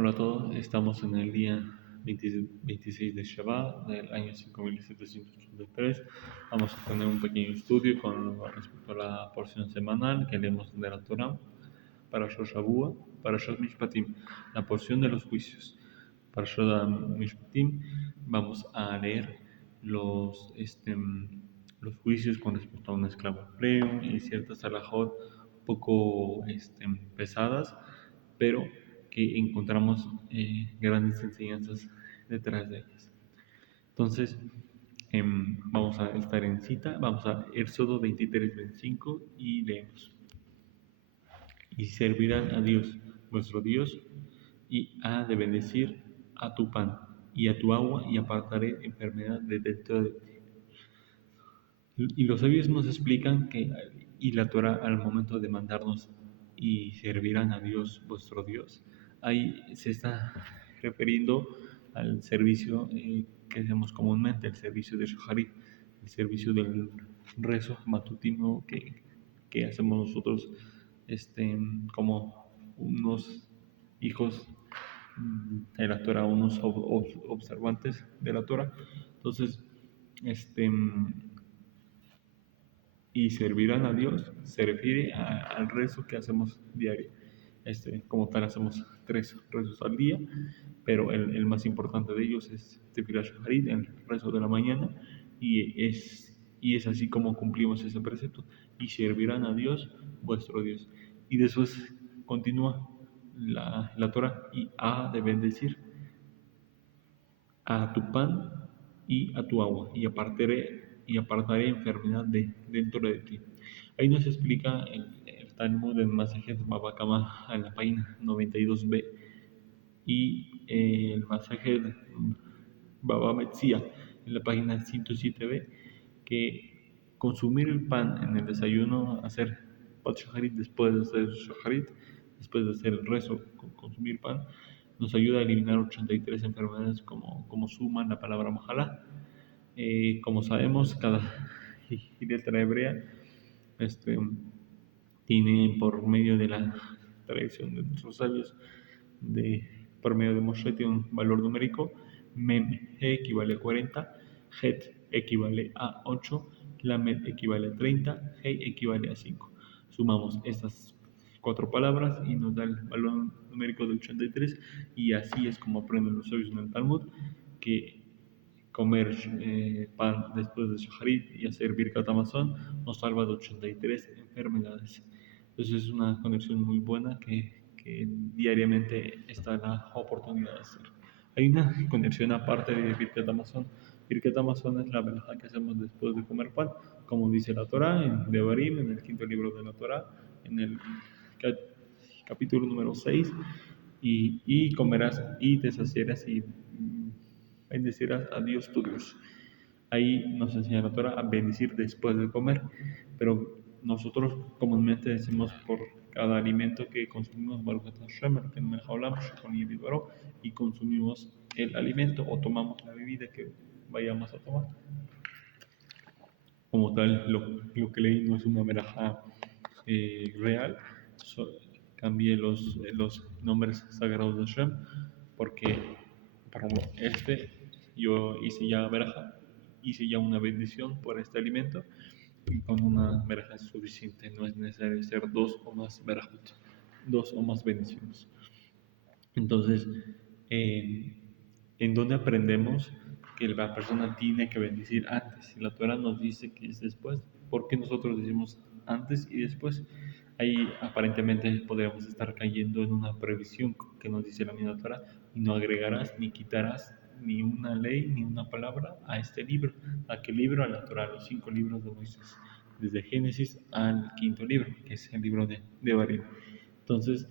Hola a todos, estamos en el día 26 de Shabbat del año 5783. Vamos a tener un pequeño estudio con respecto a la porción semanal que leemos de la Torah para Rosh Hashanah, para Rosh Mishpatim, la porción de los juicios. Para Rosh Mishpatim vamos a leer los, este, los juicios con respecto a un esclavo hebreo y ciertas halajot un poco pesadas, pero que encontramos grandes enseñanzas detrás de ellas. Entonces, vamos a estar en cita, vamos a Éxodo 23-25 y leemos. Y servirán a Dios, vuestro Dios, y ha de bendecir a tu pan y a tu agua, y apartaré enfermedad de dentro de ti. Y los sabios nos explican que, y la Torah al momento de mandarnos, y servirán a Dios, vuestro Dios, ahí se está refiriendo al servicio que hacemos comúnmente, el servicio de Shacharit, el servicio del rezo matutino que hacemos nosotros como unos hijos de la Torah, unos observantes de la Torah. Entonces, y servirán a Dios se refiere al rezo que hacemos diario. Como tal, hacemos 3 rezos al día, pero el más importante de ellos es Tefilah Shacharit, el rezo de la mañana, y es así como cumplimos ese precepto. Y servirán a Dios, vuestro Dios. Y después continúa la Torah, y ha de bendecir a tu pan y a tu agua, y apartaré enfermedad de dentro de ti. Ahí nos explica el Talmud en Masejet Baba Kama en la página 92b y el Masejet Baba Metzia en la página 107b, que consumir el pan en el desayuno, hacer Pat Shacharit después de hacer Shacharit, después de hacer el rezo, consumir pan, nos ayuda a eliminar 83 enfermedades como suman la palabra Mahalá. Como sabemos, cada letra hebrea tiene, por medio de la tradición de nuestros sabios, por medio de Moshe, tiene un valor numérico. Mem equivale a 40, Het equivale a 8, Lamed equivale a 30, Hei equivale a 5. Sumamos estas 4 palabras y nos da el valor numérico de 83, y así es como aprenden los sabios en el Talmud, que comer pan después de Shacharit y hacer Birkat Hamazon nos salva de 83 enfermedades. Entonces es una conexión muy buena que diariamente está la oportunidad de hacer. Hay una conexión aparte de Birkat Hamazon. Birkat Hamazon es la verajá que hacemos después de comer pan, como dice la Torah en Devarim, en el 5.º libro de la Torah, en el capítulo número 6, y comerás y te saciarás y bendecirás a Dios tu Dios. Ahí nos enseña la Torah a bendecir después de comer, pero nosotros comúnmente decimos por cada alimento que consumimos, y consumimos el alimento o tomamos la bebida que vayamos a tomar. Como tal, lo que leí no es una verajá real. Cambié los nombres sagrados de Hashem, porque, por ejemplo, yo hice ya una bendición por este alimento, y con una verajá es suficiente. No es necesario hacer 2 o más verajot, 2 o más bendiciones. Entonces, ¿en dónde aprendemos que la persona tiene que bendecir antes? Y la Torah nos dice que es después. ¿Por qué nosotros decimos antes y después? Ahí aparentemente podríamos estar cayendo en una previsión que nos dice la misma Torah: y no agregarás ni quitarás ni una ley ni una palabra a este libro. ¿A qué libro? A la Torah, los 5 libros de Moisés, desde Génesis al 5.º libro, que es el libro de Devarim. Entonces,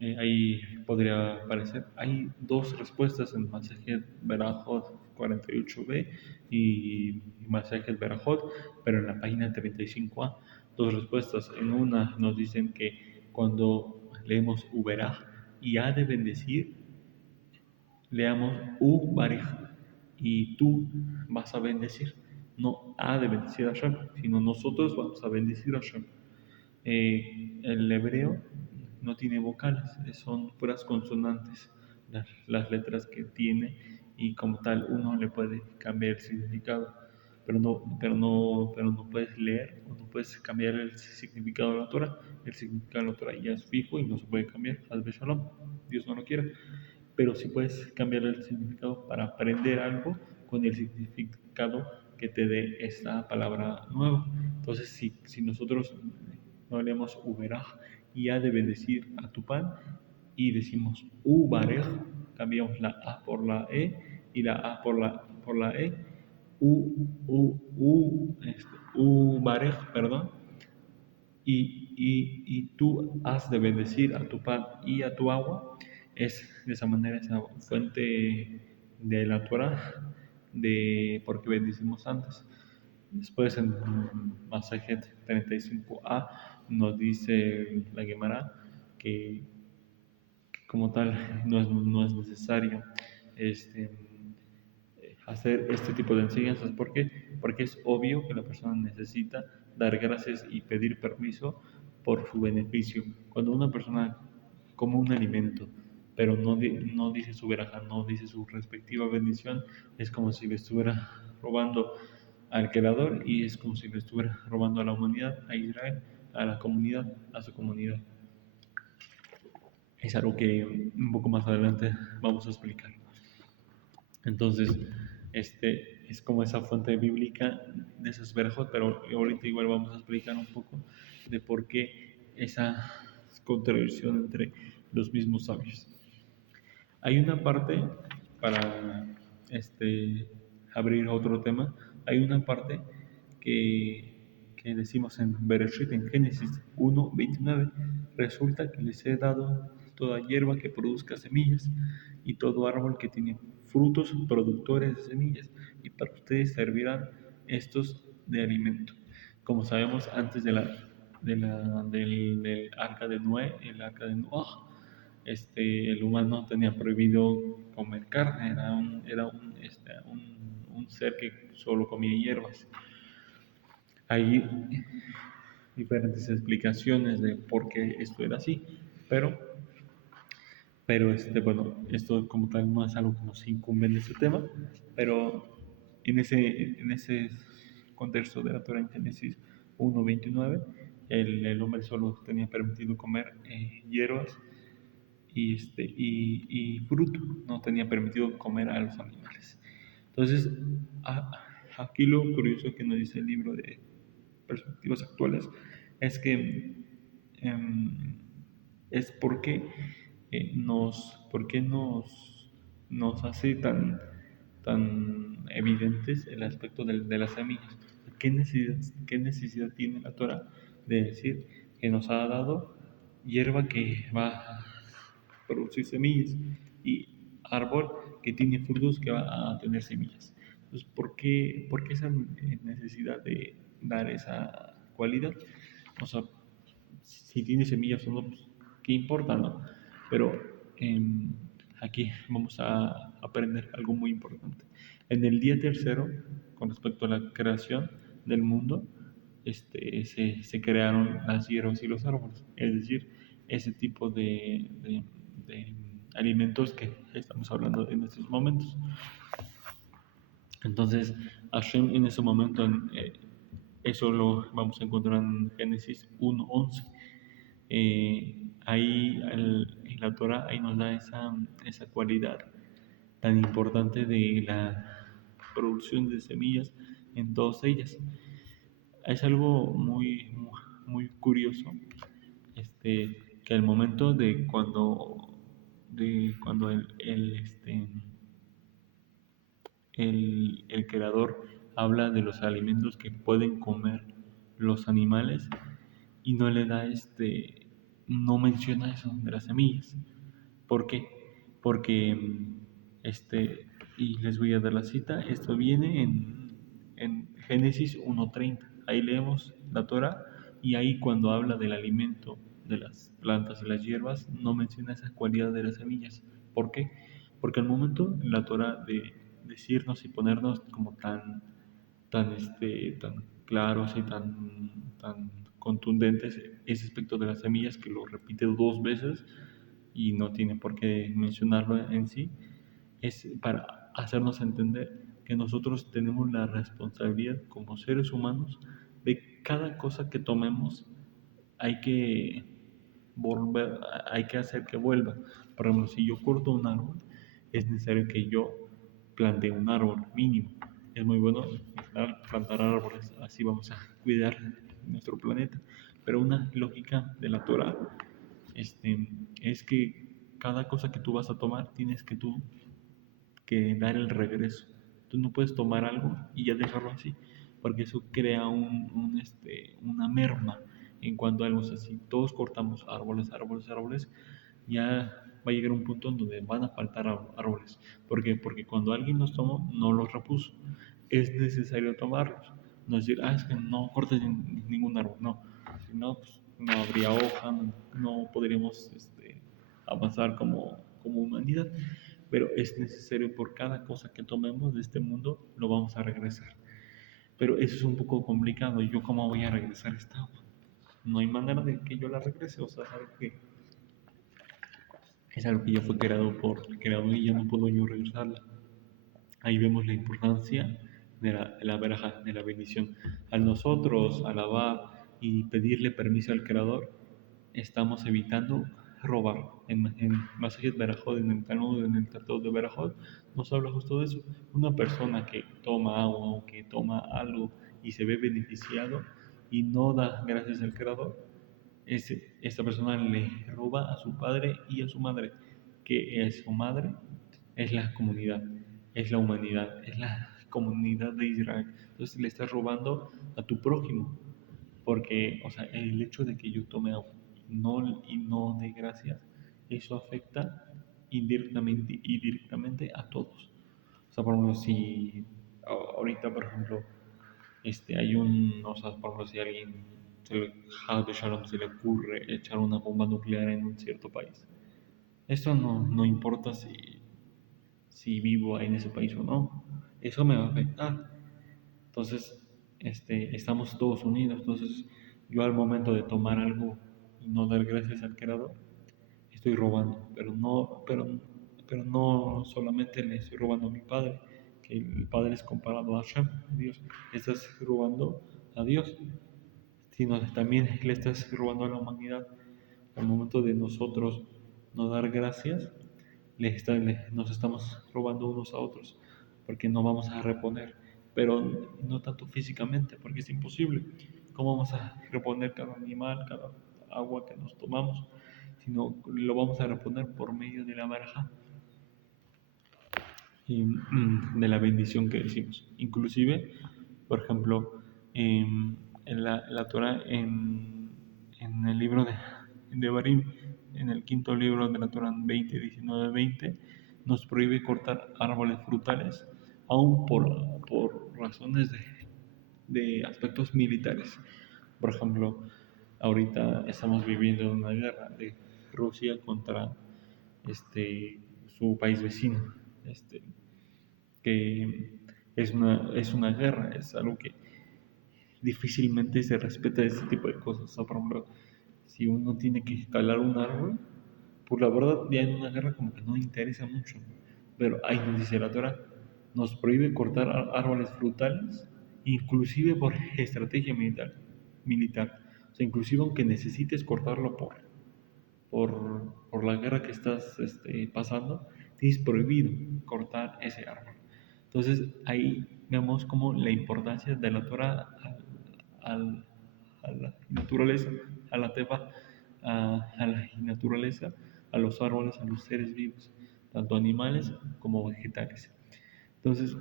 ahí podría aparecer. Hay 2 respuestas en Masejet Berajot 48b y Masejet Berajot, pero en la página 35a, 2 respuestas. En una nos dicen que cuando leemos Uberaj y ha de bendecir, leamos Ubarij, y tú vas a bendecir. No ha de bendecir a Hashem, sino nosotros vamos a bendecir a Hashem. El hebreo no tiene vocales, son puras consonantes las letras que tiene, y como tal uno le puede cambiar el significado, pero no puedes leer o no puedes cambiar el significado de la Torah. El significado de la Torah ya es fijo y no se puede cambiar. Hazbe Shalom, Dios no lo quiera. Pero sí puedes cambiar el significado para aprender algo con el significado que te dé esta palabra nueva. Entonces, si nosotros no leemos Uberaj y ha de bendecir a tu pan, y decimos Ubarej, cambiamos la A por la E y la A por la E, Ubarej, perdón, y tú has de bendecir a tu pan y a tu agua. Es de esa manera esa fuente de la Torah, de porque bendecimos antes. Después en Masajet 35a nos dice la Gemara que como tal no es necesario este, hacer este tipo de enseñanzas. ¿Por qué? Porque es obvio que la persona necesita dar gracias y pedir permiso por su beneficio. Cuando una persona come un alimento, pero no dice su veraja, no dice su respectiva bendición, es como si le estuviera robando al Creador, y es como si le estuviera robando a la humanidad, a Israel, a la comunidad, a su comunidad. Es algo que un poco más adelante vamos a explicar. Entonces, es como esa fuente bíblica de esos versos, pero ahorita igual vamos a explicar un poco de por qué esa contradicción entre los mismos sabios. Hay una parte, para abrir otro tema, hay una parte que decimos en Bereshit, en Génesis 1:29, resulta que les he dado toda hierba que produzca semillas y todo árbol que tiene frutos productores de semillas, y para ustedes servirán estos de alimento. Como sabemos, antes del arca de Noé, el arca de Noah, el humano tenía prohibido comer carne, un ser que solo comía hierbas. Hay diferentes explicaciones de por qué esto era así, pero, bueno, esto como tal no es algo que nos incumbe en este tema, pero en ese contexto de la Torah en Génesis 1:29, el hombre solo tenía permitido comer hierbas y fruto, no tenía permitido comer a los animales. Entonces, aquí lo curioso que nos dice el libro de Perspectivas Actuales es que es por qué nos hace tan evidentes el aspecto de las semillas. ¿Qué necesidad tiene la Torah de decir que nos ha dado hierba que va a producir semillas y árbol que tiene frutos que va a tener semillas? Entonces, por qué esa necesidad de dar esa cualidad? O sea, si tiene semillas o no, pues, ¿qué importa, no? Pero aquí vamos a aprender algo muy importante. En el día tercero, con respecto a la creación del mundo, se crearon las hierbas y los árboles, es decir, ese tipo de alimentos que estamos hablando en estos momentos. Entonces, Hashem en ese momento, eso lo vamos a encontrar en Génesis 1:11. Ahí en la Torah ahí nos da esa cualidad tan importante de la producción de semillas en todas ellas. Es algo muy curioso, que al momento de cuando el creador habla de los alimentos que pueden comer los animales, y no le da no menciona eso de las semillas. ¿Por qué? Porque y les voy a dar la cita, esto viene en Génesis 1:30. Ahí leemos la Torah, y ahí cuando habla del alimento de las plantas y las hierbas no menciona esa cualidad de las semillas. ¿Por qué? Porque al momento en la Torah de decirnos y ponernos como tan claros y tan contundentes ese aspecto de las semillas que lo repite dos veces y no tiene por qué mencionarlo en sí, es para hacernos entender que nosotros tenemos la responsabilidad como seres humanos de cada cosa que tomemos, hay que volver, hay que hacer que vuelva. Por ejemplo, si yo corto un árbol, es necesario que yo plante un árbol mínimo. Es muy bueno plantar árboles, así vamos a cuidar nuestro planeta. Pero una lógica de la Torah es que cada cosa que tú vas a tomar tienes que tú que dar el regreso. Tú no puedes tomar algo y ya dejarlo así, porque eso crea una merma en cuanto a algo así. Todos cortamos árboles, árboles, árboles, ya va a llegar un punto en donde van a faltar árboles. ¿Por qué? Porque cuando alguien los tomó, no los repuso. Es necesario tomarlos. No decir, es que no cortes ningún árbol. No, si no, pues, no habría hoja, no podríamos avanzar como humanidad. Pero es necesario por cada cosa que tomemos de este mundo, lo vamos a regresar. Pero eso es un poco complicado. ¿Yo cómo voy a regresar esta agua? No hay manera de que yo la regrese. O sea, es algo que ya fue creado por el creador y ya no puedo yo regresarla. Ahí vemos la importancia de la veraja, de la bendición. Al nosotros alabar y pedirle permiso al creador, estamos evitando robar. En Masajet Berajot, en el Talmud, en el Tratado de Berajot, nos habla justo de eso. Una persona que toma agua o que toma algo y se ve beneficiado y no da gracias al creador, esta persona le roba a su padre y a su madre, que es su madre, es la comunidad, es la humanidad, es la comunidad de Israel. Entonces le estás robando a tu prójimo, porque, o sea, el hecho de que yo tome agua y no dé gracias, eso afecta indirectamente y directamente a todos. O sea, por ejemplo, si ahorita, por ejemplo, o sea, por ejemplo, si a alguien se le ocurre echar una bomba nuclear en un cierto país, eso no importa si vivo en ese país o no, eso me va a afectar. Entonces, estamos todos unidos. Entonces, yo al momento de tomar algo y no dar gracias al creador, estoy robando, pero no solamente le estoy robando a mi padre, que el padre es comparado a Hashem, a Dios, le estás robando a Dios, sino también le estás robando a la humanidad. Al momento de nosotros no dar gracias, nos estamos robando unos a otros, porque no vamos a reponer, pero no tanto físicamente, porque es imposible. ¿Cómo vamos a reponer cada animal, cada agua que nos tomamos? Sino lo vamos a reponer por medio de la verja y de la bendición que decimos. Inclusive, por ejemplo, en la Torah, en el libro de Barim, en el quinto libro de la Torah 20, 19, 20, nos prohíbe cortar árboles frutales, aún por razones de aspectos militares. Por ejemplo, ahorita estamos viviendo una guerra de Rusia contra este, su país vecino, que es una guerra, es algo que difícilmente se respeta este tipo de cosas. O sea, por ejemplo, si uno tiene que talar un árbol, pues la verdad ya en una guerra como que no interesa mucho. Pero ahí nos dice la Torah, nos prohíbe cortar árboles frutales, inclusive por estrategia militar. O sea, inclusive aunque necesites cortarlo por la guerra que estás pasando, tienes prohibido cortar ese árbol. Entonces ahí vemos como la importancia de la Torah al, a la naturaleza, a la teba, a la naturaleza, a los árboles, a los seres vivos, tanto animales como vegetales. Entonces,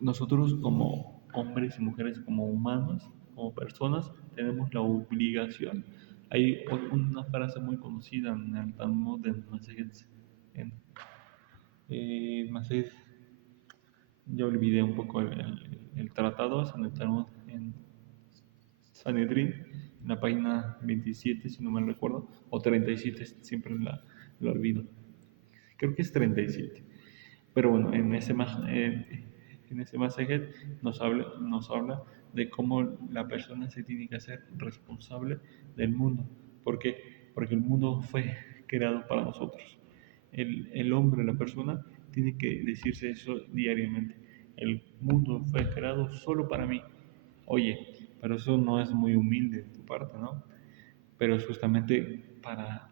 nosotros como hombres y mujeres, como humanos, como personas, tenemos la obligación. Hay una frase muy conocida en el Talmud de en, Masej, ya olvidé un poco el tratado, es en el Talmud, en Sanedrín, en la página 27, si no me recuerdo, o 37, siempre lo olvido. Creo que es 37. Pero bueno, en ese en ese Masejet nos habla de cómo la persona se tiene que hacer responsable del mundo. ¿Por qué? Porque el mundo fue creado para nosotros. El hombre, la persona, tiene que decirse eso diariamente. El mundo fue creado solo para mí. Oye, pero eso no es muy humilde de tu parte, ¿no? Pero es justamente para...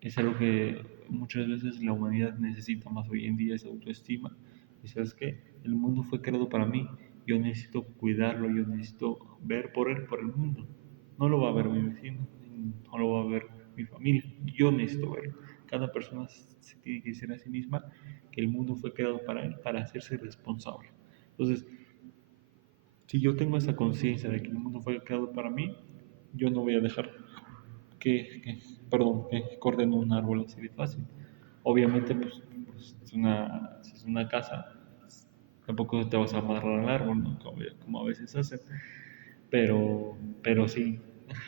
Es algo que muchas veces la humanidad necesita más hoy en día, esa autoestima. Y sabes qué, el mundo fue creado para mí. Yo necesito cuidarlo, yo necesito ver por él, por el mundo. No lo va a ver mi vecino, no lo va a ver mi familia. Yo necesito verlo. Cada persona se tiene que decir a sí misma que el mundo fue creado para él, para hacerse responsable. Entonces, si yo tengo esa conciencia de que el mundo fue creado para mí, yo no voy a dejar que, perdón, que corten un árbol así de fácil. Obviamente, pues, si es una casa, tampoco te vas a amarrar al árbol, ¿no? Como a veces hacen, pero sí,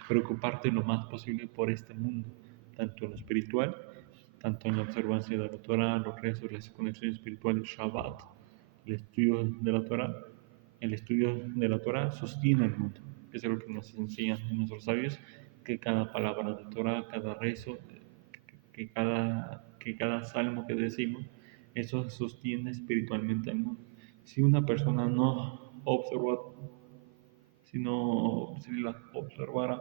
preocuparte lo más posible por este mundo, tanto en lo espiritual, tanto en la observancia de la Torah, los rezos, las conexiones espirituales, Shabbat, el estudio de la Torah. El estudio de la Torah sostiene el mundo. Es lo que nos enseñan nuestros sabios, que cada palabra de Torah, cada rezo, que cada salmo que decimos, eso sostiene espiritualmente al mundo. Si una persona no observa, si la observara,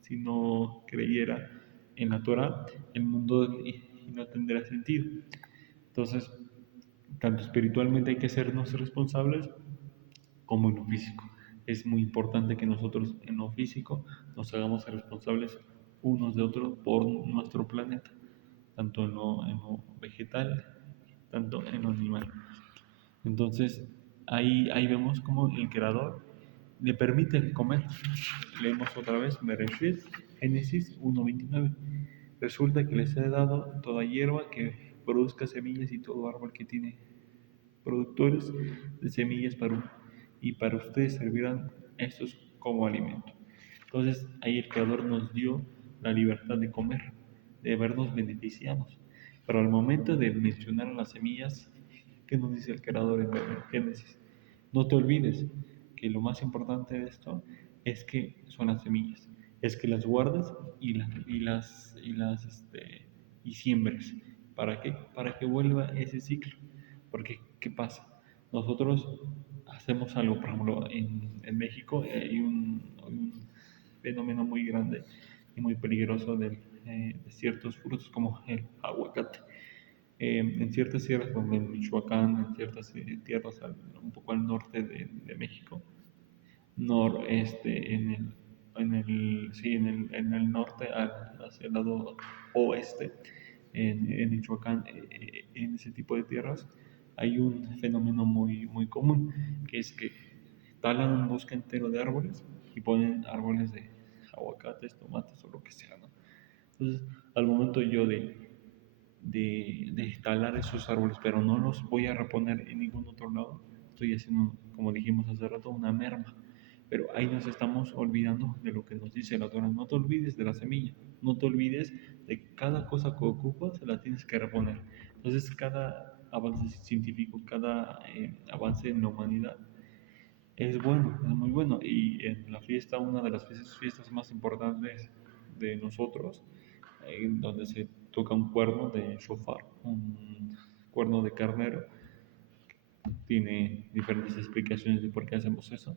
si no creyera en la Torah, el mundo no tendría sentido. Entonces, tanto espiritualmente hay que hacernos responsables como en lo físico. Es muy importante que nosotros en lo físico nos hagamos responsables unos de otros por nuestro planeta, tanto en lo vegetal, tanto en lo animal. Entonces, ahí vemos cómo el Creador le permite comer. Leemos otra vez Bereshit, Génesis 1:29. Resulta que les he dado toda hierba que produzca semillas y todo árbol que tiene productores de semillas y para ustedes servirán estos como alimento. Entonces ahí el Creador nos dio la libertad de comer, de vernos beneficiados. Pero al momento de mencionar las semillas, ¿qué nos dice el Creador en Génesis? No te olvides que lo más importante de esto es que son las semillas, es que las guardes y siembres. ¿Para qué? Para que vuelva ese ciclo. Porque, ¿qué pasa? Nosotros hacemos algo, por ejemplo, en México hay un fenómeno muy grande y muy peligroso de ciertos frutos como el aguacate. En ciertas tierras, como en Michoacán, en ciertas tierras un poco al norte de México, noreste, en el norte, hacia el lado oeste, en Michoacán, en ese tipo de tierras, hay un fenómeno muy, muy común, que es que talan un bosque entero de árboles y ponen árboles de aguacates, tomates o lo que sea, ¿no? Entonces, al momento yo de talar esos árboles, pero no los voy a reponer en ningún otro lado, estoy haciendo, como dijimos hace rato, una merma. Pero ahí nos estamos olvidando de lo que nos dice la Torah. No te olvides de la semilla, no te olvides de que cada cosa que ocupas se la tienes que reponer. Entonces, cada avance científico, cada avance en la humanidad es bueno, es muy bueno. Y en la fiesta, una de las fiestas más importantes de nosotros, en donde se toca un cuerno de shofar, un cuerno de carnero, tiene diferentes explicaciones de por qué hacemos eso.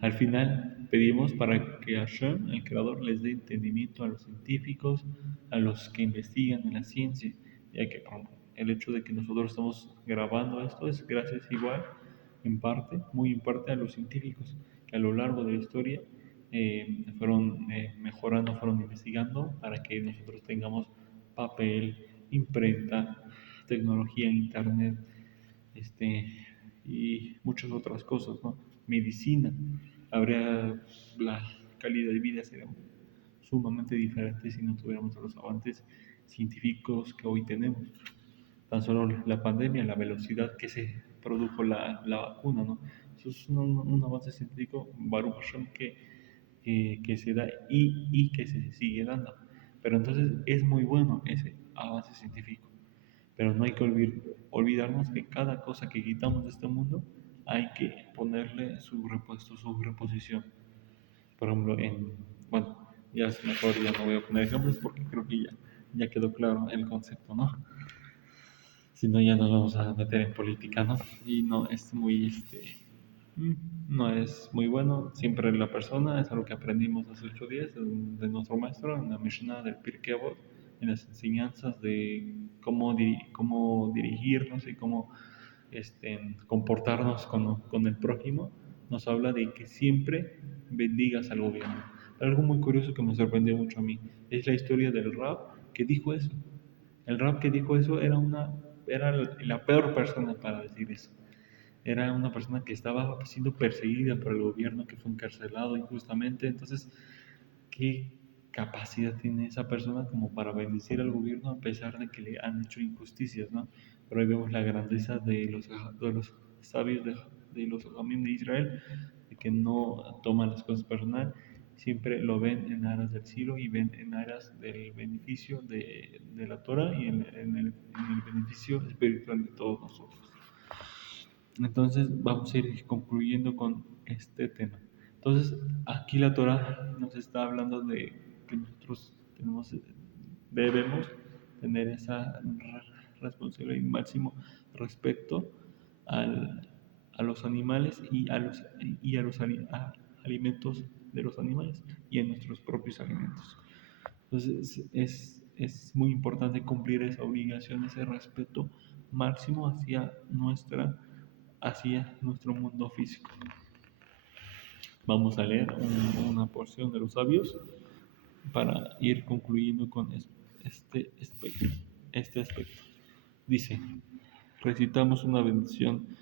Al final pedimos para que Hashem, el Creador, les dé entendimiento a los científicos, a los que investigan en la ciencia, ya que el hecho de que nosotros estamos grabando esto es gracias igual, en parte, muy en parte, a los científicos que a lo largo de la historia fueron mejorando, fueron investigando para que nosotros tengamos papel, imprenta, tecnología, internet, este, y muchas otras cosas, ¿no? Medicina, habría la calidad de vida sería sumamente diferente si no tuviéramos los avances científicos que hoy tenemos. Tan solo la pandemia, la velocidad que se produjo la vacuna, ¿no? Eso es un avance científico, Baruch Hashem, que se da y que se sigue dando. Pero entonces es muy bueno ese avance científico. Pero no hay que olvidarnos que cada cosa que quitamos de este mundo hay que ponerle su repuesto, su reposición. Por ejemplo, bueno, ya es mejor, ya no voy a poner ejemplos porque creo que ya quedó claro el concepto, ¿no? Si no, ya nos vamos a meter en política, ¿no? Y no es muy, mm, no es muy bueno. Siempre la persona, es algo que aprendimos hace 8 días de nuestro maestro en la Mishnah del Pirkei Avot, en las enseñanzas de cómo dirigirnos y cómo comportarnos con el prójimo, nos habla de que siempre bendigas al gobierno. Pero algo muy curioso que me sorprendió mucho a mí es la historia del Rab que dijo eso. El Rab que dijo eso era la peor persona para decir eso. Era una persona que estaba siendo perseguida por el gobierno, que fue encarcelado injustamente. Entonces, ¿qué capacidad tiene esa persona como para bendecir al gobierno a pesar de que le han hecho injusticias, ¿no? Pero ahí vemos la grandeza de los sabios de los Jamim de Israel, de que no toman las cosas personal, siempre lo ven en aras del cielo y ven en aras del beneficio de la Torah y en el beneficio espiritual de todos nosotros. Entonces vamos a ir concluyendo con este tema. Entonces aquí la Torah nos está hablando de que nosotros debemos tener esa responsabilidad y máximo respecto al, a los animales y a los alimentos de los animales y a nuestros propios alimentos. Entonces es muy importante cumplir esa obligación, ese respeto máximo hacia nuestro mundo físico. Vamos a leer una porción de los sabios para ir concluyendo con este aspecto. Este aspecto. Dice, recitamos una bendición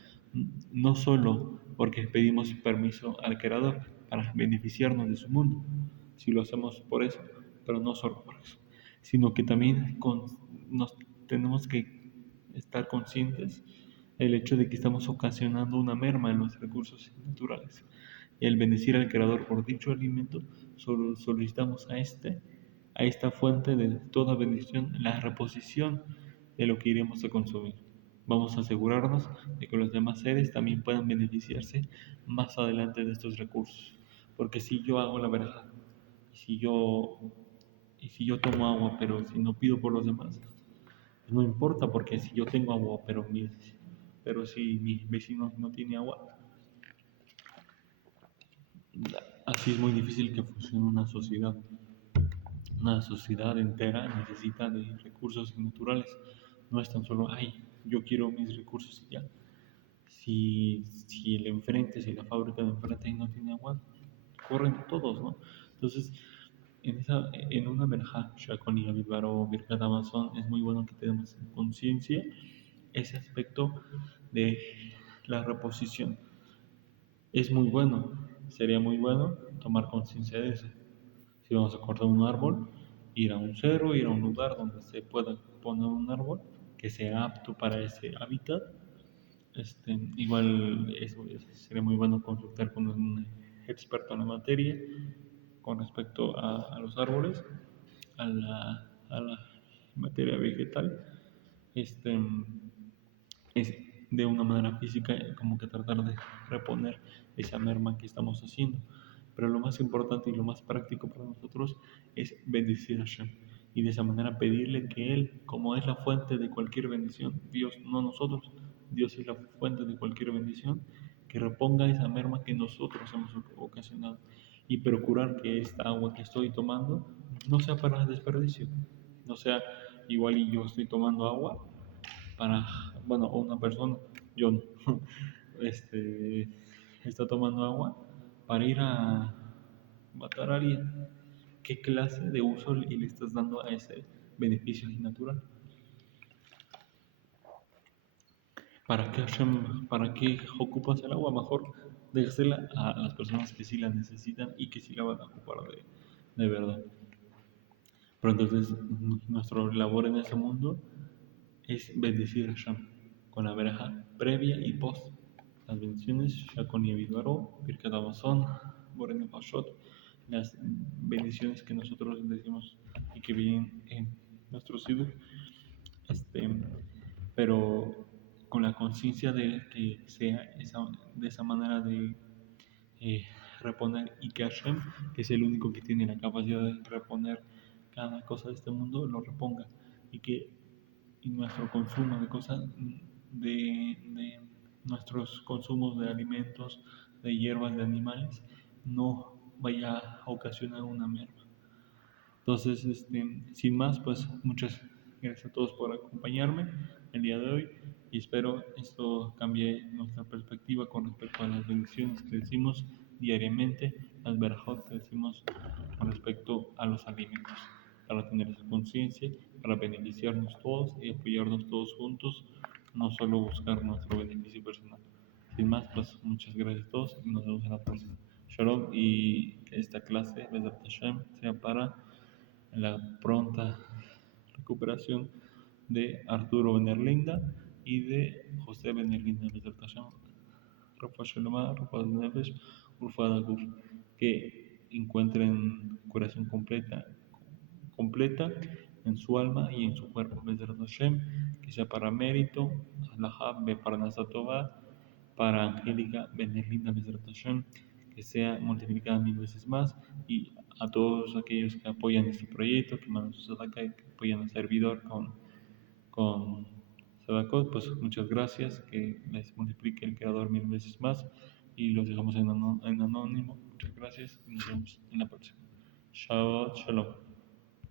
no solo porque pedimos permiso al Creador para beneficiarnos de su mundo, si lo hacemos por eso, pero no solo por eso, sino que también nos tenemos que estar conscientes del hecho de que estamos ocasionando una merma en los recursos naturales. Y al bendecir al Creador por dicho alimento, solo solicitamos a esta fuente de toda bendición, la reposición de lo que iremos a consumir. Vamos a asegurarnos de que los demás seres también puedan beneficiarse más adelante de estos recursos. Porque si yo hago la verdad, y si yo tomo agua, pero si no pido por los demás, pues no importa, porque si yo tengo agua, pero si mi vecino no tiene agua, así es muy difícil que funcione una sociedad. Una sociedad entera necesita de recursos naturales. No es tan solo, ay, yo quiero mis recursos y ya. Si el enfrente, si la fábrica de enfrente no tiene agua, corren todos, ¿no? Entonces, en una verja, Shakon y Avidbaro, Birkat Amazon, es muy bueno que tengamos en conciencia ese aspecto de la reposición. Es muy bueno, sería muy bueno tomar conciencia de eso. Si vamos a cortar un árbol, ir a un cerro, ir a un lugar donde se pueda poner un árbol que sea apto para ese hábitat. Igual sería muy bueno consultar con un experto en la materia con respecto a los árboles, a la materia vegetal. Este, es de una manera física como que tratar de reponer esa merma que estamos haciendo. Pero lo más importante y lo más práctico para nosotros es bendecir a Hashem y de esa manera pedirle que Él, como es la fuente de cualquier bendición, Dios, no nosotros, Dios es la fuente de cualquier bendición, que reponga esa merma que nosotros hemos ocasionado y procurar que esta agua que estoy tomando no sea para desperdicio, no sea igual y yo estoy tomando agua para, bueno, una persona, yo no, este, está tomando agua para ir a matar a alguien. ¿Qué clase de uso le estás dando a ese beneficio natural? ¿Para qué ocupas el agua? Mejor déjasela a las personas que sí la necesitan y que sí la van a ocupar de verdad. Pero entonces, nuestra labor en ese mundo es bendecir a Hashem con la veraja previa y post. Las bendiciones, Shakon y Avidbaro, Birkat Amazon, Borene Pashot, las bendiciones que nosotros decimos y que vienen en nuestro Sidur. Pero con la conciencia de que sea de esa manera de reponer y que Hashem, que es el único que tiene la capacidad de reponer cada cosa de este mundo, lo reponga y que nuestro consumo de cosas, de nuestros consumos de alimentos, de hierbas, de animales, no vaya a ocasionar una merma. Entonces, sin más, pues muchas gracias a todos por acompañarme el día de hoy y espero esto cambie nuestra perspectiva con respecto a las bendiciones que decimos diariamente, las verajot que decimos con respecto a los alimentos, para tener esa conciencia, para beneficiarnos todos y apoyarnos todos juntos, no solo buscar nuestro beneficio personal. Sin más, pues muchas gracias a todos y nos vemos en la próxima. Shalom y que esta clase, Bezat Hashem, sea para la pronta recuperación de Arturo Benerlinda y de José Benerlinda, Rafa Shalomá, Rafa Nefesh, Urfada Guf, que encuentren curación completa en su alma y en su cuerpo, Bezrat Hashem, que sea para mérito, Alajá, Beparnasatova, para Angélica Benerlinda, Bezrat Hashem, que sea multiplicada 1000 veces más y a todos aquellos que apoyan este proyecto, que mandan su sadaka y que apoyan al servidor con sadakot, pues muchas gracias, que les multiplique el creador 1000 veces más y los dejamos en anónimo. Muchas gracias y nos vemos en la próxima. Shabbat Shalom.